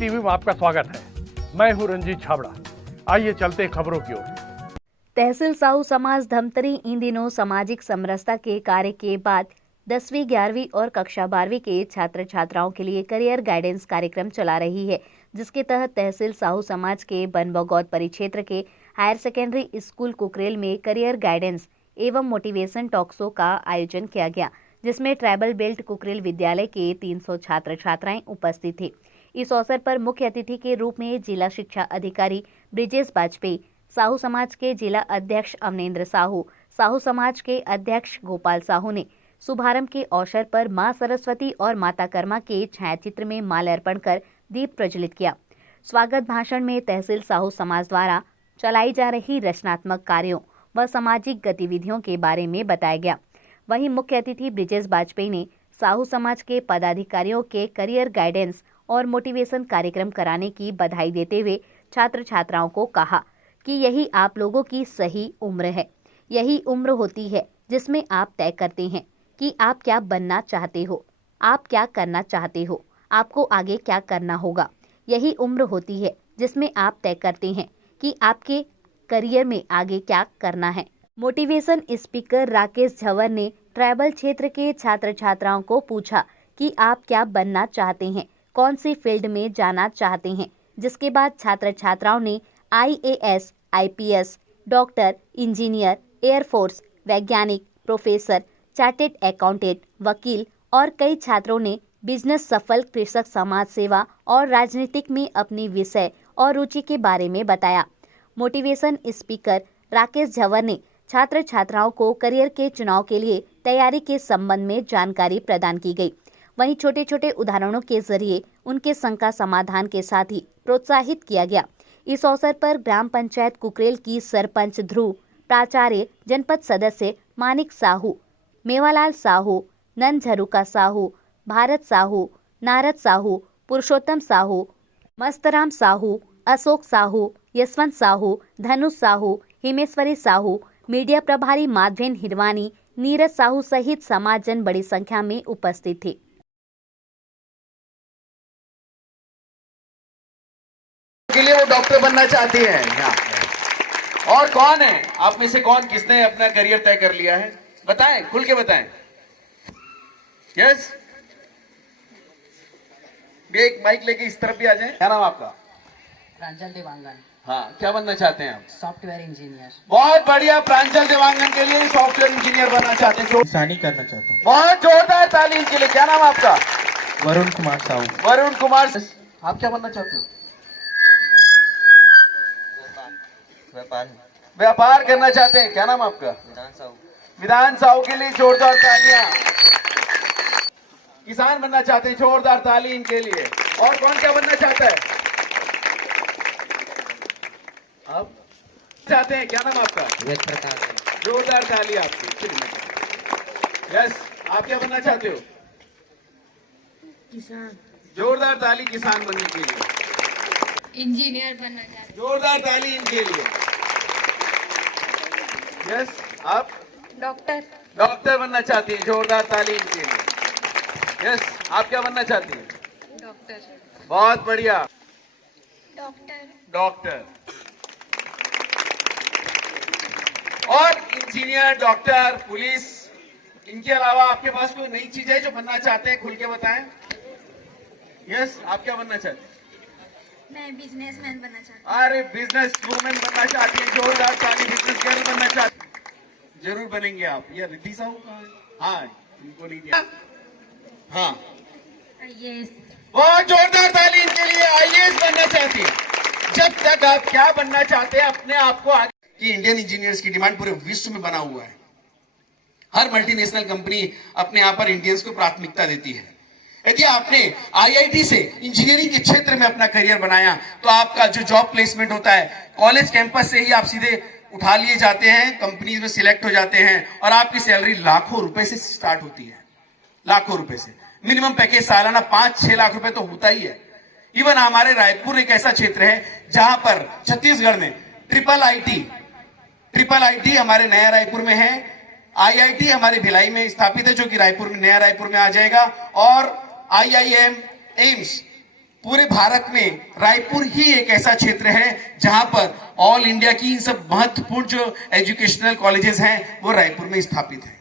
TV में आपका स्वागत है। मैं हूं रंजीत छाबड़ा। आइए चलते हैं खबरों की ओर। तहसील साहू समाज धमतरी इन दिनों सामाजिक समरसता के कार्य के बाद 10वीं 11वीं और कक्षा 12वीं के छात्र छात्राओं के लिए करियर गाइडेंस कार्यक्रम चला रही है, जिसके तहत तहसील साहू समाज के बनबगौद परिक्षेत्र के हायर सेकेंडरी स्कूल कुकरेल में करियर गाइडेंस एवं मोटिवेशन टॉक शो का आयोजन किया गया, जिसमें ट्राइबल बेल्ट कुकरेल विद्यालय के 300 छात्र छात्राएं उपस्थित थे। इस अवसर पर मुख्य अतिथि के रूप में जिला शिक्षा अधिकारी ब्रिजेश बाजपेयी, साहू समाज के जिला अध्यक्ष अवनेंद्र साहू, साहू समाज के अध्यक्ष गोपाल साहू ने शुभारंभ के अवसर पर मां सरस्वती और माता कर्मा के छायाचित्र में माल्यार्पण कर दीप प्रज्वलित किया। स्वागत भाषण में तहसील साहू समाज द्वारा चलाई जा रही रचनात्मक कार्यों व सामाजिक गतिविधियों के बारे में बताया गया। वहीं मुख्य अतिथि ब्रिजेश बाजपेयी ने साहू समाज के पदाधिकारियों के करियर गाइडेंस और मोटिवेशन कार्यक्रम कराने की बधाई देते हुए छात्र छात्राओं को कहा कि यही आप लोगों की सही उम्र है। यही उम्र होती है जिसमें आप तय करते हैं कि आप क्या बनना चाहते हो, आप क्या करना चाहते हो, आपको आगे क्या करना होगा। यही उम्र होती है जिसमें आप तय करते हैं कि आपके करियर में आगे क्या करना है। मोटिवेशन स्पीकर राकेश झंवर ने ट्राइबल क्षेत्र के छात्र छात्राओं को पूछा कि आप क्या बनना चाहते हैं, कौन सी फील्ड में जाना चाहते हैं, जिसके बाद छात्र छात्राओं ने IAS, IPS, doctor, engineer, air force, वैज्ञानिक, प्रोफेसर, चार्टेड अकाउंटेंट, वकील और कई छात्रों ने बिजनेस, सफल कृषक, समाज सेवा और राजनीतिक में अपनी विषय और रुचि के बारे में बताया। मोटिवेशन स्पीकर राकेश झंवर ने छात्र छात्राओं को करियर के चुनाव के लिए तैयारी के संबंध में जानकारी प्रदान की गई। वहीं छोटे छोटे उदाहरणों के जरिए उनके शंका समाधान के साथ ही प्रोत्साहित किया गया। इस अवसर पर ग्राम पंचायत कुकरेल की सरपंच ध्रुव, प्राचार्य, जनपद सदस्य मानिक साहू, मेवालाल साहू, नंझरुका साहू, भारत साहू, नारद साहू, पुरुषोत्तम साहू, मस्तराम साहू, अशोक साहू, यशवंत साहू, धनुष साहू, हिमेश्वरी साहू, मीडिया प्रभारी माधवेन हिरवानी, नीरज साहू सहित समाजजन बड़ी संख्या में उपस्थित थे। के लिए वो डॉक्टर बनना चाहती है। और कौन है आप में से, कौन किसने अपना करियर तय कर लिया है? बताएं, खुल के बताएं। यस, एक माइक लेके इस तरफ भी आ जाएं। क्या नाम आपका? प्रांजल देवांगन। हाँ, क्या बनना चाहते हैं आप? Software engineer. बहुत बढ़िया। प्रांजल देवांगन के लिए सॉफ्टवेयर इंजीनियर बनना चाहते हैं। किसानी करना चाहता हूँ। बहुत जोरदार ताली के लिए। क्या नाम आपका? वरुण कुमार साहू। वरुण कुमार। आप क्या बनना चाहते हो? व्यापार करना चाहते हैं। क्या नाम आपका? विधान साहू। विधान साहू के लिए जोरदार तालियां। किसान बनना चाहते हैं, जोरदार ताली इनके लिए। और कौन क्या बनना चाहता है? आप चाहते हैं? क्या नाम आपका? वेद प्रकाश। जोरदार ताली आपकी। यस, आप क्या बनना चाहते हो? किसान। जोरदार ताली किसान बनने के लिए। इंजीनियर बनना चाहते। जोरदार ताली इनके लिए। यस, आप? डॉक्टर। डॉक्टर बनना चाहती हैं। जोरदार ताली इनके लिए। यस, आप क्या बनना चाहती हैं? डॉक्टर। बहुत बढ़िया। डॉक्टर। डॉक्टर और इंजीनियर, डॉक्टर, पुलिस, इनके अलावा आपके पास कोई नई चीज है जो बनना चाहते हैं? खुल के बताएं। यस, आप क्या बनना चाहते हैं? मैं बिजनेसमैन बनना चाहती अरे, बिजनेस वुमेन बनना चाहती है। जोरदार ताली। बिजनेस गर्ल बनना चाहती। जरूर बनेंगे आप। ये रिद्धि साहू कहाँ है? हाँ, इनको नहीं दिया। हाँ, हूँ। यस। बहुत जोरदार ताली इनके लिए। IAS बनना चाहती है। जब तक आप क्या बनना चाहते हैं अपने आप को आगे, कि इंडियन इंजीनियर्स की डिमांड पूरे विश्व में बना हुआ है। हर मल्टीनेशनल कंपनी अपने यहाँ पर इंडियंस को प्राथमिकता देती है। यदि आपने IIT से इंजीनियरिंग के क्षेत्र में अपना करियर बनाया तो आपका जो जॉब प्लेसमेंट होता है, कॉलेज कैंपस से ही आप सीधे उठा लिए जाते हैं, कंपनीज में सिलेक्ट हो जाते हैं और आपकी सैलरी लाखों रुपए से स्टार्ट होती है। लाखों रुपए से मिनिमम पैकेज सालाना 5-6 लाख रुपए तो होता ही है। इवन हमारे रायपुर एक ऐसा क्षेत्र है जहां पर छत्तीसगढ़ में ट्रिपल आईटी हमारे नया रायपुर में है। IIT हमारे भिलाई में स्थापित है, जो कि रायपुर में, नया रायपुर में आ जाएगा। और IIM, एम्स पूरे भारत में रायपुर ही एक ऐसा क्षेत्र है जहां पर ऑल इंडिया की इन सब महत्वपूर्ण जो एजुकेशनल कॉलेजेस हैं वो रायपुर में स्थापित हैं।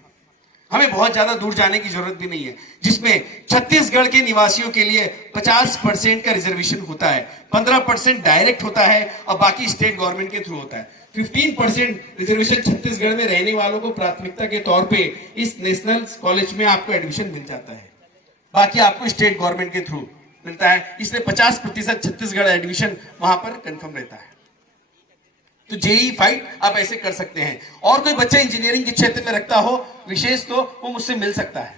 हमें बहुत ज्यादा दूर जाने की जरूरत भी नहीं है, जिसमें छत्तीसगढ़ के निवासियों के लिए 50% का रिजर्वेशन होता है, 15% डायरेक्ट होता है और बाकी स्टेट गवर्नमेंट के थ्रू होता है। 15% रिजर्वेशन छत्तीसगढ़ में रहने वालों को प्राथमिकता के तौर पे इस नेशनल कॉलेज में आपको एडमिशन मिल जाता है, बाकी आपको स्टेट गवर्नमेंट के थ्रू मिलता है। इसलिए 50% छत्तीसगढ़ एडमिशन वहां पर कंफर्म रहता है। तो जेई फाइट आप ऐसे कर सकते हैं। और कोई बच्चा इंजीनियरिंग के क्षेत्र में रखता हो विशेष तो वो मुझसे मिल सकता है।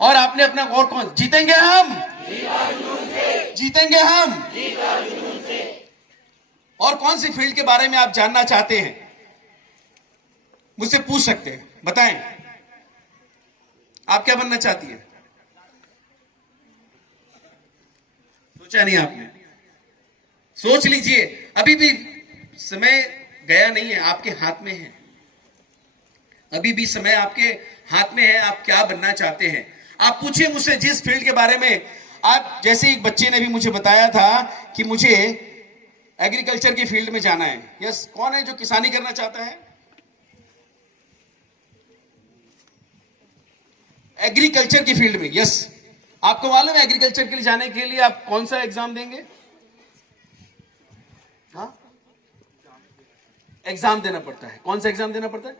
और आपने अपना और कौन जीतेंगे हम, जीतेंगे हम। और कौन सी फील्ड के बारे में आप जानना चाहते हैं मुझसे पूछ सकते हैं, बताएं आप क्या बनना चाहती है? सोचा नहीं आपने? सोच लीजिए, अभी भी समय गया नहीं है, आपके हाथ में है। अभी भी समय आपके हाथ में है, आप क्या बनना चाहते हैं। आप पूछिए मुझसे जिस फील्ड के बारे में। आप जैसे एक बच्चे ने भी मुझे बताया था कि मुझे एग्रीकल्चर की फील्ड में जाना है। यस, कौन है जो किसानी करना चाहता है? एग्रीकल्चर की फील्ड में। यस, आपको मालूम है एग्रीकल्चर के लिए जाने के लिए आप कौन सा एग्जाम देंगे? हाँ, एग्जाम देना पड़ता है। कौन सा एग्जाम देना पड़ता है?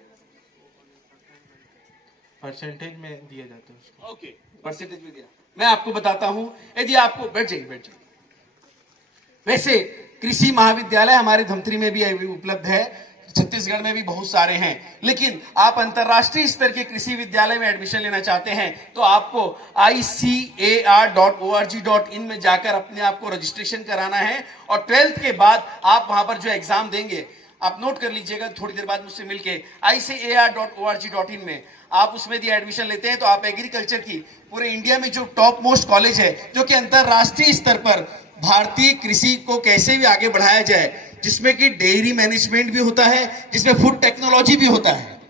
परसेंटेज में दिया जाता है उसको। ओके, परसेंटेज में दिया। मैं आपको बताता हूं, यदि आपको बैठ जाइए। वैसे कृषि महाविद्यालय हमारे धमतरी में भी उपलब्ध है, छत्तीसगढ़ में भी बहुत सारे हैं, लेकिन आप अंतरराष्ट्रीय स्तर के कृषि विद्यालय में एडमिशन लेना चाहते हैं तो आपको icar.org.in में जाकर अपने आप को रजिस्ट्रेशन कराना है। और 12th के बाद आप वहां पर जो एग्जाम देंगे, आप नोट कर लीजिएगा, थोड़ी देर बाद मुझसे मिलके icar.org.in में आप उसमें यदि एडमिशन लेते हैं तो आप एग्रीकल्चर की पूरे इंडिया में जो टॉप मोस्ट कॉलेज है, जो कि अंतरराष्ट्रीय स्तर पर भारतीय कृषि को कैसे भी आगे बढ़ाया जाए, जिसमें कि डेयरी मैनेजमेंट भी होता है, जिसमें फूड टेक्नोलॉजी भी होता है,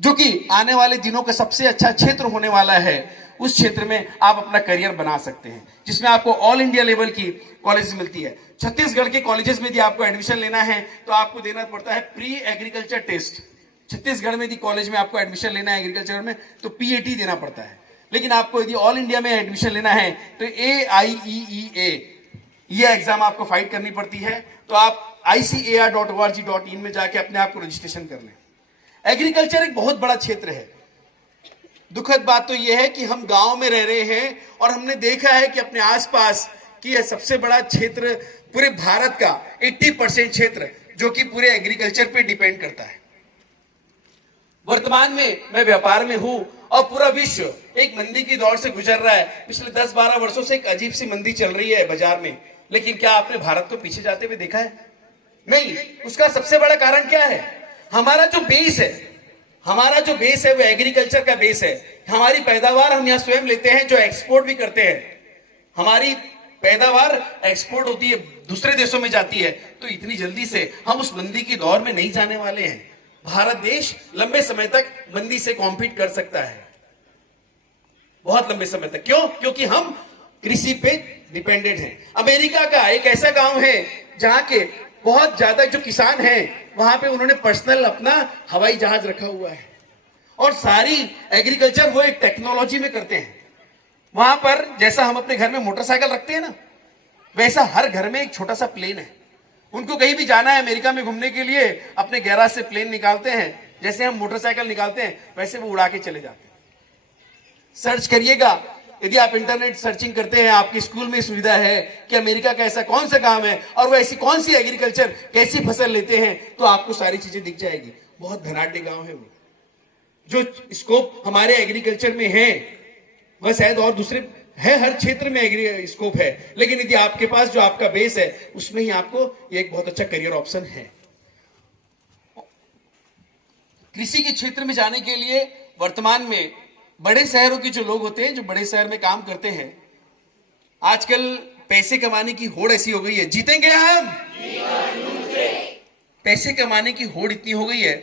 जो कि आने वाले दिनों का सबसे अच्छा क्षेत्र होने वाला है, उस क्षेत्र में आप अपना करियर बना सकते हैं, जिसमें आपको ऑल इंडिया लेवल की कॉलेज मिलती है। छत्तीसगढ़ के कॉलेजेस में यदि आपको एडमिशन लेना है तो आपको देना पड़ता है प्री एग्रीकल्चर टेस्ट। छत्तीसगढ़ में यदि कॉलेज में आपको एडमिशन लेना है एग्रीकल्चर में तो पीएटी देना पड़ता है। लेकिन आपको यदि ऑल इंडिया में एडमिशन लेना है तो AIEEA ये एग्जाम आपको फाइट करनी पड़ती है। तो आप icar.org.in में जाके अपने आप को रजिस्ट्रेशन कर लें। एग्रीकल्चर एक बहुत बड़ा क्षेत्र है। दुखद बात तो यह है कि हम गांव में रह रहे हैं और हमने देखा है कि अपने आसपास कि यह सबसे बड़ा क्षेत्र पूरे भारत का 80% क्षेत्र जो कि पूरे एग्रीकल्चर पे डिपेंड करता है। वर्तमान में मैं व्यापार में हूं और पूरा विश्व एक मंदी की दौर से गुजर रहा है। पिछले 10-12 वर्षों से एक अजीब सी मंदी चल रही है बाजार में, लेकिन क्या आपने भारत को पीछे जाते हुए देखा है? नहीं। उसका सबसे बड़ा कारण क्या है? हमारा जो बेस है वो एग्रीकल्चर का बेस है। हमारी पैदावार हम यहाँ स्वयं लेते हैं, जो एक्सपोर्ट भी करते हैं। हमारी पैदावार एक्सपोर्ट होती है, दूसरे देशों में जाती है। तो इतनी जल्दी से हम उस मंदी की दौर में नहीं जाने वाले हैं। भारत देश लंबे समय तक मंदी से कॉम्पीट कर सकता है, बहुत लंबे समय तक। क्यों? क्योंकि हम कृषि पे डिपेंडेंट हैं। अमेरिका का एक ऐसा गांव है जहां के बहुत ज्यादा जो किसान हैं, वहां पे उन्होंने पर्सनल अपना हवाई जहाज रखा हुआ है और सारी एग्रीकल्चर वो एक टेक्नोलॉजी में करते हैं। वहां पर जैसा हम अपने घर में मोटरसाइकिल रखते हैं ना, वैसा हर घर में एक छोटा सा प्लेन है। उनको कहीं भी जाना है अमेरिका में घूमने के लिए, अपने गैराज से प्लेन निकालते हैं, जैसे हम मोटरसाइकिल निकालते हैं वैसे वो उड़ा के चले जाते हैं। सर्च करिएगा, यदि आप इंटरनेट सर्चिंग करते हैं, आपके स्कूल में सुविधा है कि अमेरिका का ऐसा कौन सा काम है और वो ऐसी कौन सी एग्रीकल्चर कैसी फसल लेते हैं, तो आपको सारी चीजें दिख जाएगी। बहुत धनाढ्य गांव है वो। जो स्कोप हमारे एग्रीकल्चर में है वह शायद और दूसरे है, हर क्षेत्र में स्कोप है, लेकिन यदि आपके पास जो आपका बेस है उसमें ही आपको ये एक बहुत अच्छा करियर ऑप्शन है। कृषि के क्षेत्र में जाने के लिए वर्तमान में बड़े शहरों के जो लोग होते हैं, जो बड़े शहर में काम करते हैं, आजकल पैसे कमाने की होड़ ऐसी हो गई है। जीतेंगे हम, पैसे कमाने की होड़ इतनी हो गई है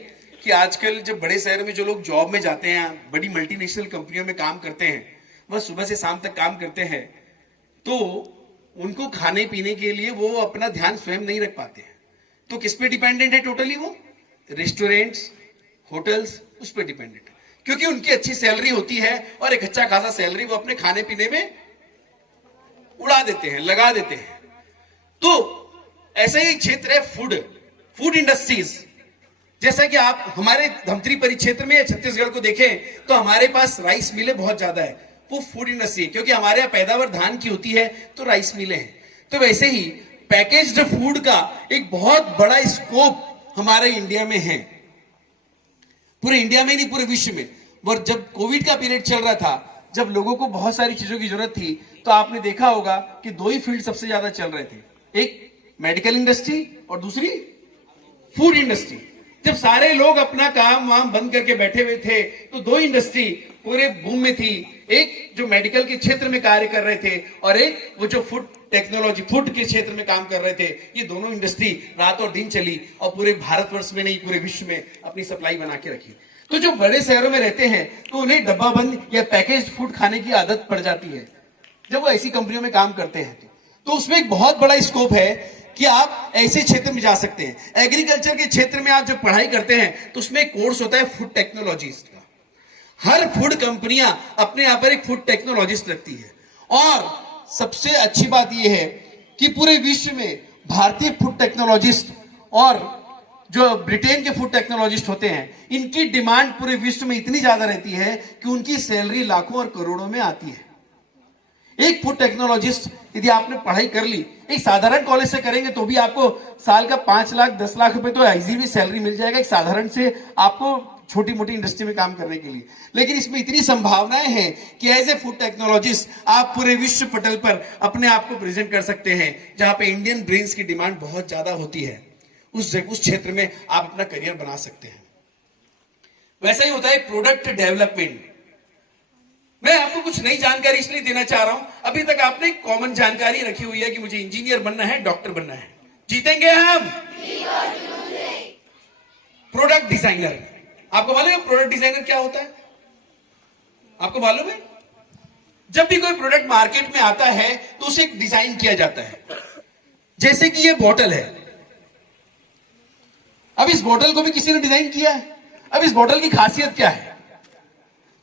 कि आजकल जब बड़े शहर में जो लोग जॉब में जाते हैं, बड़ी मल्टीनेशनल कंपनियों में काम करते हैं, वह सुबह से शाम तक काम करते हैं, तो उनको खाने पीने के लिए वो अपना ध्यान स्वयं नहीं रख पाते हैं। तो किस पे डिपेंडेंट है टोटली? वो रेस्टोरेंट्स, होटल्स, उस पे डिपेंडेंट है, क्योंकि उनकी अच्छी सैलरी होती है और एक अच्छा खासा सैलरी वो अपने खाने पीने में उड़ा देते हैं, लगा देते हैं। तो ऐसा ही क्षेत्र है फूड इंडस्ट्रीज। जैसा कि आप हमारे धमतरी परिक्षेत्र में या छत्तीसगढ़ को देखें तो हमारे पास राइस मिलें बहुत ज्यादा है, वो फूड इंडस्ट्री है, क्योंकि हमारे यहाँ पैदावार धान की होती है तो राइस मिलें हैं। तो वैसे ही पैकेज्ड फूड का एक बहुत बड़ा स्कोप हमारे इंडिया में है, पूरे इंडिया में नहीं पूरे विश्व में। और जब कोविड का पीरियड चल रहा था, जब लोगों को बहुत सारी चीजों की जरूरत थी, तो आपने देखा होगा कि दो ही फील्ड सबसे ज्यादा चल रहे थे, एक मेडिकल इंडस्ट्री और दूसरी फूड इंडस्ट्री। जब सारे लोग अपना काम वाम बंद करके बैठे हुए थे तो दो इंडस्ट्री पूरे बूम में थी, एक जो मेडिकल के क्षेत्र में कार्य कर रहे थे और एक वो जो फूड टेक्नोलॉजी फूड के क्षेत्र में काम कर रहे थे। ये दोनों इंडस्ट्री रात और दिन चली और पूरे भारतवर्ष में नहीं पूरे विश्व में अपनी सप्लाई बना के रखी। तो जो बड़े शहरों में रहते हैं तो उन्हें डब्बा बंद या पैकेज फूड खाने की आदत पड़ जाती है जब वो ऐसी कंपनियों में काम करते हैं। तो उसमें एक बहुत बड़ा स्कोप है कि आप ऐसे क्षेत्र में जा सकते हैं। एग्रीकल्चर के क्षेत्र में आप जब पढ़ाई करते हैं तो उसमें एक कोर्स होता है फूड टेक्नोलॉजिस्ट का। हर फूड कंपनियां अपने यहां पर एक फूड टेक्नोलॉजिस्ट रखती है। और सबसे अच्छी बात यह है कि पूरे विश्व में भारतीय फूड टेक्नोलॉजिस्ट और जो ब्रिटेन के फूड टेक्नोलॉजिस्ट होते हैं, इनकी डिमांड पूरे विश्व में इतनी ज्यादा रहती है कि उनकी सैलरी लाखों और करोड़ों में आती है। एक फूड टेक्नोलॉजिस्ट यदि आपने पढ़ाई कर ली, एक साधारण कॉलेज से करेंगे तो भी आपको साल का 5 लाख 10 लाख रुपए तो इजीली सैलरी मिल जाएगा एक साधारण से आपको छोटी मोटी इंडस्ट्री में काम करने के लिए। लेकिन इसमें इतनी संभावनाएं हैं कि एज ए फूड टेक्नोलॉजिस्ट आप पूरे विश्व पटल पर अपने आप को प्रेजेंट कर सकते हैं। जहां पे इंडियन ब्रेन्स की डिमांड बहुत ज्यादा होती है, उस क्षेत्र में आप अपना करियर बना सकते हैं। वैसा ही होता है प्रोडक्ट डेवलपमेंट। मैं आपको कुछ नई जानकारी इसलिए देना चाह रहा हूं, अभी तक आपने कॉमन जानकारी रखी हुई है कि मुझे इंजीनियर बनना है, डॉक्टर बनना है, जीतेंगे हम। प्रोडक्ट डिजाइनर, आपको मालूम है प्रोडक्ट डिजाइनर क्या होता है? आपको मालूम है? जब भी कोई प्रोडक्ट मार्केट में आता है तो उसे डिजाइन किया जाता है। जैसे कि ये बोतल है, अब इस बोतल को भी किसी ने डिजाइन किया है। अब इस बोतल की खासियत क्या है?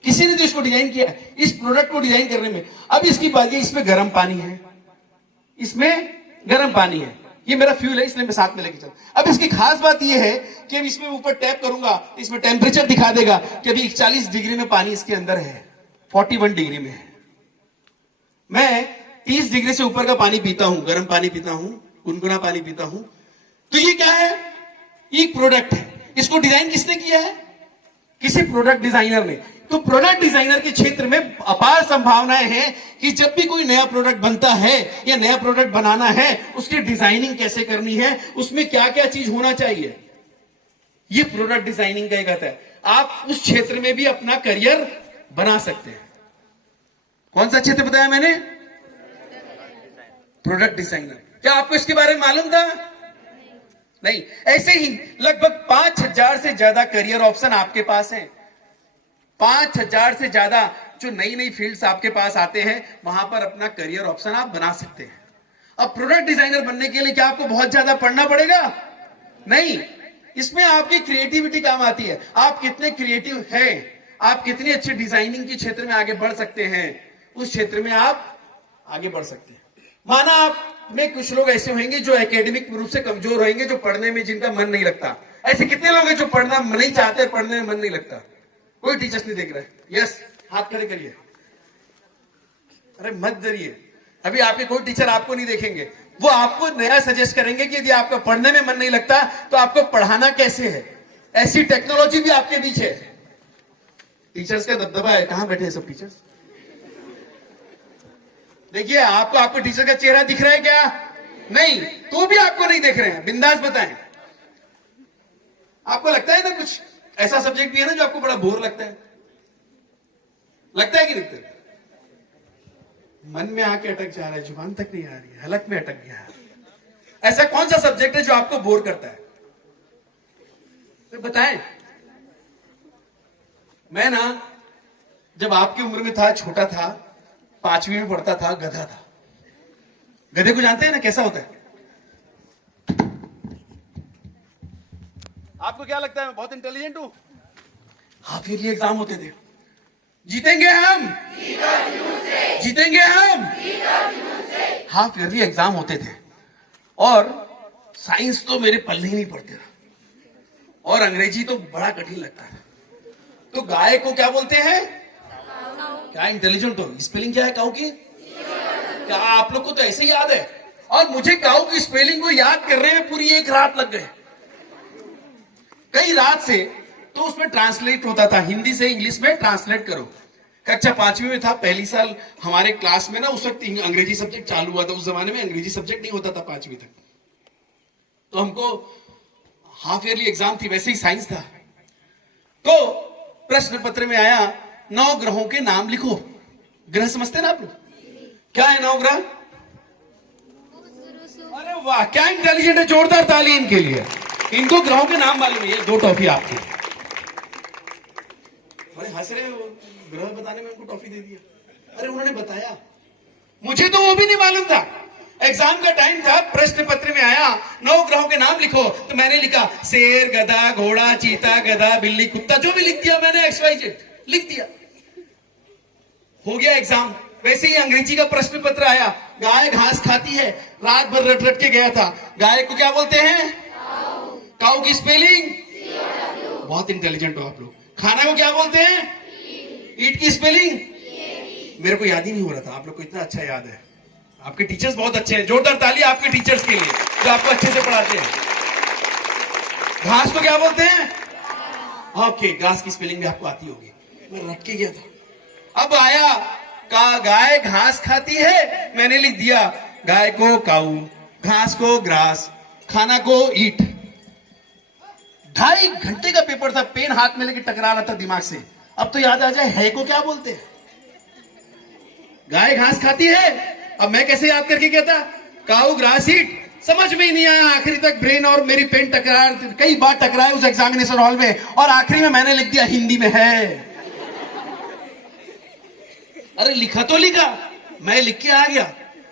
किसी ने तो इसको डिजाइन किया है, इस प्रोडक्ट को डिजाइन करने में। अब इसकी बात है, इसमें गर्म पानी है, इसमें गर्म पानी है, ये मेरा फ्यूल है इसलिए मैं साथ में लेके चल। अब इसकी खास बात यह है कि अब इसमें ऊपर टैप करूंगा, इसमें टेम्परेचर दिखा देगा कि अभी 41 डिग्री में पानी इसके अंदर है, 41 डिग्री में है। मैं 30 डिग्री से ऊपर का पानी पीता हूं, गर्म पानी पीता हूं, गुनगुना पानी पीता हूं। तो ये क्या है? एक प्रोडक्ट है। इसको डिजाइन किसने किया है? किसी प्रोडक्ट डिजाइनर ने। तो प्रोडक्ट डिजाइनर के क्षेत्र में अपार संभावनाएं हैं कि जब भी कोई नया प्रोडक्ट बनता है या नया प्रोडक्ट बनाना है, उसकी डिजाइनिंग कैसे करनी है, उसमें क्या क्या चीज होना चाहिए, ये प्रोडक्ट डिजाइनिंग का एक आता है। आप उस क्षेत्र में भी अपना करियर बना सकते हैं। कौन सा क्षेत्र बताया मैंने? Product designer. क्या आपको इसके बारे में मालूम था? नहीं। ऐसे ही लगभग 5000 से ज्यादा करियर ऑप्शन आपके पास हैं। 5000 से ज्यादा जो नई नई फील्ड्स आपके पास आते हैं, वहां पर अपना करियर ऑप्शन आप बना सकते हैं। अब प्रोडक्ट डिजाइनर बनने के लिए क्या आपको बहुत ज्यादा पढ़ना पड़ेगा? नहीं। इसमें आपकी क्रिएटिविटी काम आती है। आप कितने क्रिएटिव हैं, आप कितनी अच्छी डिजाइनिंग के क्षेत्र में आगे बढ़ सकते हैं, उस क्षेत्र में आप आगे बढ़ सकते हैं। माना आप में कुछ लोग ऐसे होंगे जो एकेडमिक रूप से कमजोर होंगे, जो पढ़ने में जिनका मन नहीं लगता। ऐसे कितने लोग हैं जो पढ़ना नहीं चाहते, पढ़ने में मन नहीं लगता? कोई टीचर्स नहीं देख रहे? यस, हाथ खड़े करिए। अरे मत डरिए, अभी आपके कोई टीचर आपको नहीं देखेंगे, वो आपको नया सजेस्ट करेंगे कि यदि आपका पढ़ने में मन नहीं लगता तो आपको पढ़ाना कैसे है। ऐसी टेक्नोलॉजी भी आपके बीच है। टीचर्स का दबदबा है। कहां बैठे हैं सब टीचर्स? देखिए, आपको आपको टीचर का चेहरा दिख रहा है क्या? नहीं, तो भी आपको नहीं देख रहे हैं। बिंदास बताएं। आपको लगता है ना कुछ ऐसा सब्जेक्ट भी है ना जो आपको बड़ा बोर लगता है? लगता है कि नहीं? मन में आके अटक जा रहा है, जुबान तक नहीं आ रही है, हलक में अटक गया है। ऐसा कौन सा सब्जेक्ट है जो आपको बोर करता है? तो बताएं। मैं ना जब आपकी उम्र में था, छोटा था, 5वीं में पढ़ता था, गधा था। गधे को जानते हैं ना कैसा होता है? आपको क्या लगता है मैं बहुत इंटेलिजेंट हूं? हाफ ईयरली एग्जाम होते थे। जीतेंगे हम, जीतेंगे हम। हाफ ईयरली एग्जाम होते थे और साइंस तो मेरे पल्ले ही नहीं पड़ते था और अंग्रेजी तो बड़ा कठिन लगता था। तो गाय को क्या बोलते हैं? क्या इंटेलिजेंट हो? स्पेलिंग क्या है काऊ की? क्या आप लोग को तो ऐसे याद है? और मुझे काऊ की स्पेलिंग को याद कर रहे हैं पूरी एक रात लग गए, कई रात से। तो उसमें ट्रांसलेट होता था, हिंदी से इंग्लिश में ट्रांसलेट करो। कक्षा 5वीं में था, पहली साल हमारे क्लास में ना उस वक्त अंग्रेजी सब्जेक्ट चालू हुआ था। उस जमाने में अंग्रेजी सब्जेक्ट नहीं होता था 5वीं तक। तो हमको हाफ ईयरली एग्जाम थी, वैसे ही साइंस था। तो प्रश्न पत्र में आया 9 ग्रहों के नाम लिखो। ग्रह समझते ना आप लोग? क्या है 9 ग्रह? अरे वाह, क्या इंटेलिजेंट है, जोरदार ताली इनके लिए। इनको ग्रहों के नाम मालूम है। ये 2 टॉफी आपकी। अरे हंस रहे हो, ग्रह बताने में उनको टॉफी दे दिया। अरे उन्होंने बताया, मुझे तो वो भी नहीं मालूम था। एग्जाम का टाइम था, प्रश्न पत्र में आया 9 ग्रहों के नाम लिखो। तो मैंने लिखा शेर, गधा, घोड़ा, चीता, गधा, बिल्ली, कुत्ता, जो भी लिख दिया मैंने, XYZ लिख दिया। हो गया एग्जाम। वैसे ही अंग्रेजी का प्रश्न पत्र आया, गाय घास खाती है। रात भर रट रट के गया था। गाय को क्या बोलते हैं? काऊ की स्पेलिंग? बहुत इंटेलिजेंट हो आप लोग। खाना को क्या बोलते हैं? ईट की स्पेलिंग? मेरे को याद ही नहीं हो रहा था, आप लोग को इतना अच्छा याद है। आपके टीचर्स बहुत अच्छे हैं, जोरदार ताली आपके टीचर्स के लिए जो आपको अच्छे से पढ़ाते हैं। घास को क्या बोलते हैं? ओके, घास की स्पेलिंग भी आपको आती होगी। मैं रट के गया था। अब आया का गाय घास खाती है, मैंने लिख दिया गाय को काऊ, घास को ग्रास, खाना को ईट। 2.5 घंटे का पेपर था, पेन हाथ में लेके टकरा रहा था दिमाग से। अब तो याद आ जाए, है को क्या बोलते हैं? गाय घास खाती है। अब मैं कैसे याद करके गया था? काऊ ग्रास ईट। समझ में ही नहीं आया, आखिरी तक ब्रेन और मेरी पेन टकरा, कई बार टकराए उस एग्जामिनेशन हॉल में, और आखिरी में मैंने लिख दिया हिंदी में है। अरे लिखा तो लिखा, मैं लिख के आ गया।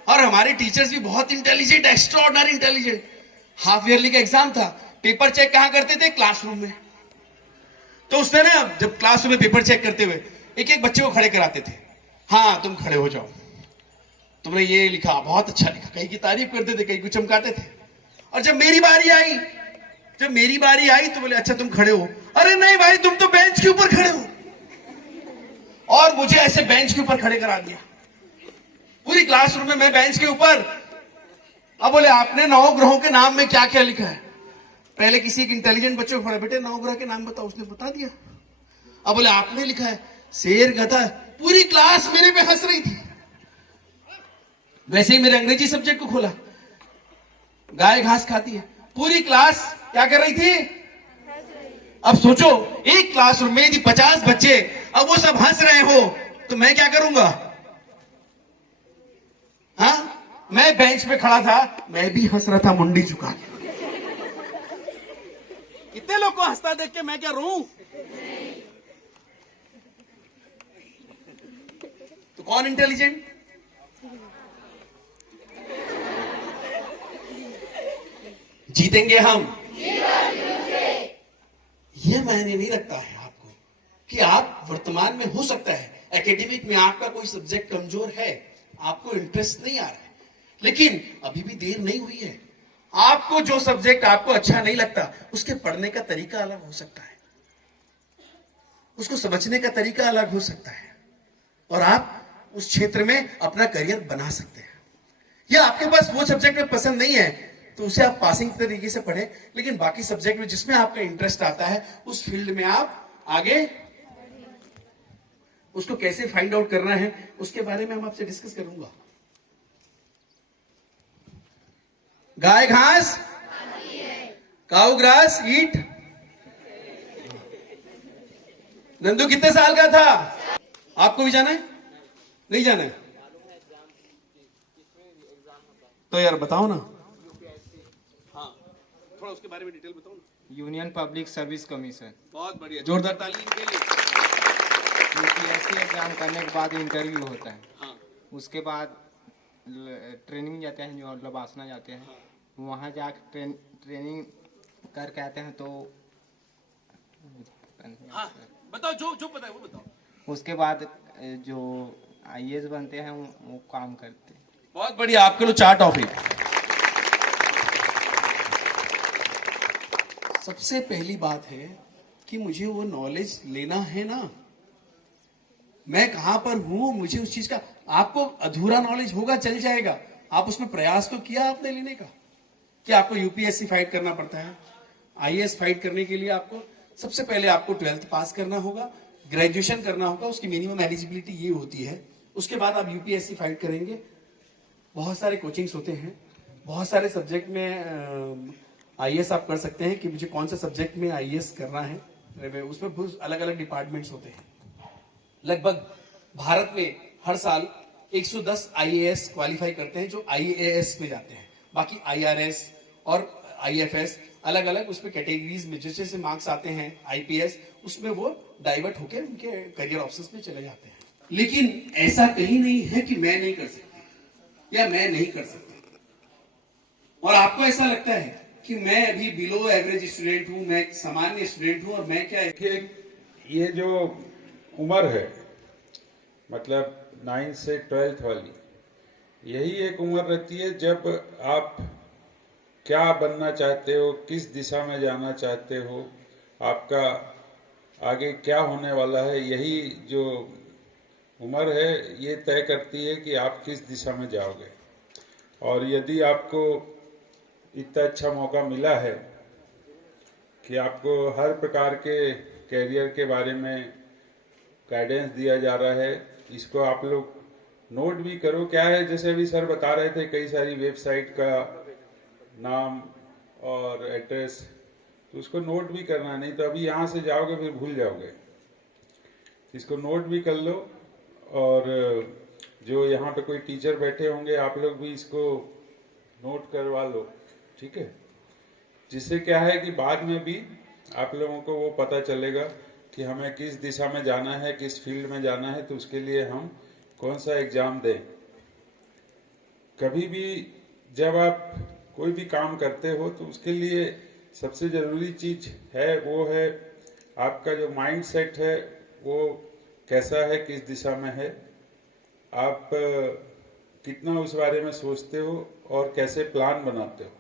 और हमारे टीचर्स भी बहुत intelligent, extraordinary intelligent. Half yearly का एग्जाम था, पेपर चेक कहां करते थे? क्लासरूम में। तो उसने ना, जब क्लासरूम में पेपर चेक करते हुए एक एक बच्चे को खड़े कराते थे। हाँ तुम खड़े हो जाओ, तुमने ये लिखा, बहुत अच्छा लिखा। कहीं की तारीफ करते थे, कहीं को चमकाते थे। और जब मेरी बारी आई तो बोले अच्छा तुम खड़े हो। अरे नहीं भाई, तुम तो बेंच के ऊपर खड़े हो। और मुझे ऐसे बेंच के ऊपर खड़े करा दिया, पूरी क्लासरूम में मैं बेंच के ऊपर। अब बोले आपने 9 ग्रहों के नाम में क्या क्या लिखा है? पहले किसी एक इंटेलिजेंट बच्चे को पढ़ा, बेटे 9 ग्रह के नाम बताओ। उसने बता दिया। अब बोले आपने लिखा है शेर, गधा। पूरी क्लास मेरे पे हंस रही थी। वैसे ही मेरे अंग्रेजी सब्जेक्ट को खोला, गाय घास खाती है। पूरी क्लास क्या कर रही थी? अब सोचो, एक क्लासरूम में यदि 50 बच्चे, अब वो सब हंस रहे हो तो मैं क्या करूंगा? हाँ, मैं बेंच पे खड़ा था, मैं भी हंस रहा था मुंडी झुका के। कितने लोग को हंसता देख के मैं क्या रोऊं? तो कौन इंटेलिजेंट? जीतेंगे हम। यह मायने नहीं रखता है आपको कि आप वर्तमान में, हो सकता है एकेडमिक में आपका कोई सब्जेक्ट कमजोर है, आपको इंटरेस्ट नहीं आ रहा है, लेकिन अभी भी देर नहीं हुई है। आपको जो सब्जेक्ट आपको अच्छा नहीं लगता, उसके पढ़ने का तरीका अलग हो सकता है, उसको समझने का तरीका अलग हो सकता है, और आप उस क्षेत्र में अपना करियर बना सकते हैं। या आपके पास वो सब्जेक्ट में पसंद नहीं है तो उसे आप पासिंग तरीके से पढ़ें, लेकिन बाकी सब्जेक्ट में जिसमें आपका इंटरेस्ट आता है उस फील्ड में आप आगे, उसको कैसे फाइंड आउट करना है उसके बारे में हम आपसे डिस्कस करूंगा। गाय घास, काऊ ग्रास ईट। नंदू कितने साल का था? आपको भी जाना है? नहीं जाना है? तो यार बताओ ना। हाँ, थोड़ा उसके बारे में डिटेल बताओ ना। Union public service commission. बहुत बढ़िया, जोरदार ताली इनके लिए। यूपीएससी एग्जाम करने के बाद इंटरव्यू होता है। हाँ। उसके बाद ट्रेनिंग जाते हैं, जो मतलब आसना जाते हैं, वहाँ जाकर ट्रेनिंग करके आते हैं। तो हाँ, बताओ जो पता है वो बताओ। उसके बाद जो आईएएस बनते हैं वो काम करते हैं। बहुत बढ़िया, आपके लिए 4 टॉफी। सबसे पहली बात है कि मुझे वो नॉलेज लेना है ना, मैं कहां पर हूं, मुझे उस चीज का, आपको अधूरा नॉलेज होगा चल जाएगा, आप उसमें प्रयास तो किया आपने लेने का। कि आपको यूपीएससी फाइट करना पड़ता है, आईएएस फाइट करने के लिए आपको सबसे पहले आपको 12th पास करना होगा, ग्रेजुएशन करना होगा, उसकी मिनिमम एलिजिबिलिटी ये होती है। उसके बाद आप यूपीएससी फाइट करेंगे। बहुत सारे कोचिंग्स होते हैं, बहुत सारे सब्जेक्ट में आईएएस आप कर सकते हैं कि मुझे कौन सा सब्जेक्ट में आईएएस करना है, उसमें बहुत अलग अलग डिपार्टमेंट्स होते हैं। लगभग भारत में हर साल 110 आईएएस क्वालिफाई करते हैं जो आईएएस में जाते हैं। बाकी आईआरएस और आईएफएस अलग अलग उसमें कैटेगरीज में जैसे जैसे मार्क्स आते हैं, आईपीएस उसमें वो डाइवर्ट होकर उनके करियर ऑप्शंस में चले जाते हैं। लेकिन ऐसा कहीं नहीं है कि मैं नहीं कर सकती या मैं नहीं कर सकती। और आपको ऐसा लगता है कि मैं अभी बिलो एवरेज स्टूडेंट हूं, मैं सामान्य स्टूडेंट हूं और मैं क्या ये जो उम्र है, मतलब 9 से 12th वाली, यही एक उम्र रहती है जब आप क्या बनना चाहते हो, किस दिशा में जाना चाहते हो, आपका आगे क्या होने वाला है। यही जो उम्र है ये तय करती है कि आप किस दिशा में जाओगे। और यदि आपको इतना अच्छा मौका मिला है कि आपको हर प्रकार के कैरियर के बारे में गाइडेंस दिया जा रहा है, इसको आप लोग नोट भी करो। क्या है, जैसे अभी सर बता रहे थे, कई सारी वेबसाइट का नाम और एड्रेस, तो उसको नोट भी करना, नहीं तो अभी यहाँ से जाओगे फिर भूल जाओगे। इसको नोट भी कर लो। और जो यहाँ पे कोई टीचर बैठे होंगे, आप लोग भी इसको नोट करवा लो, ठीक है। जिससे क्या है कि बाद में भी आप लोगों को वो पता चलेगा कि हमें किस दिशा में जाना है, किस फील्ड में जाना है, तो उसके लिए हम कौन सा एग्जाम दें। कभी भी जब आप कोई भी काम करते हो तो उसके लिए सबसे ज़रूरी चीज़ है वो है आपका जो माइंड सेट है, वो कैसा है, किस दिशा में है, आप कितना उस बारे में सोचते हो और कैसे प्लान बनाते हो।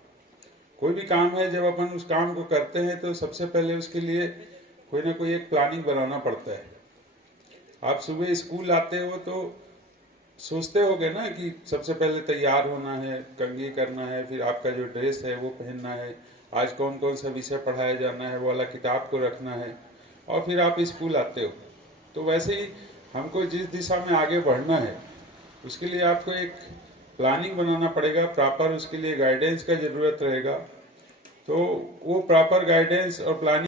कोई भी काम है, जब अपन उस काम को करते हैं तो सबसे पहले उसके लिए कोई ना कोई एक प्लानिंग बनाना पड़ता है। आप सुबह स्कूल आते हो तो सोचते होगे ना कि सबसे पहले तैयार होना है, कंघी करना है, फिर आपका जो ड्रेस है वो पहनना है, आज कौन कौन सा विषय पढ़ाया जाना है वो वाला किताब को रखना है, और फिर आप स्कूल आते हो। तो वैसे ही हमको जिस दिशा में आगे बढ़ना है उसके लिए आपको एक प्लानिंग बनाना पड़ेगा, प्रॉपर उसके लिए गाइडेंस का ज़रूरत रहेगा। तो वो प्रॉपर गाइडेंस और प्लानिंग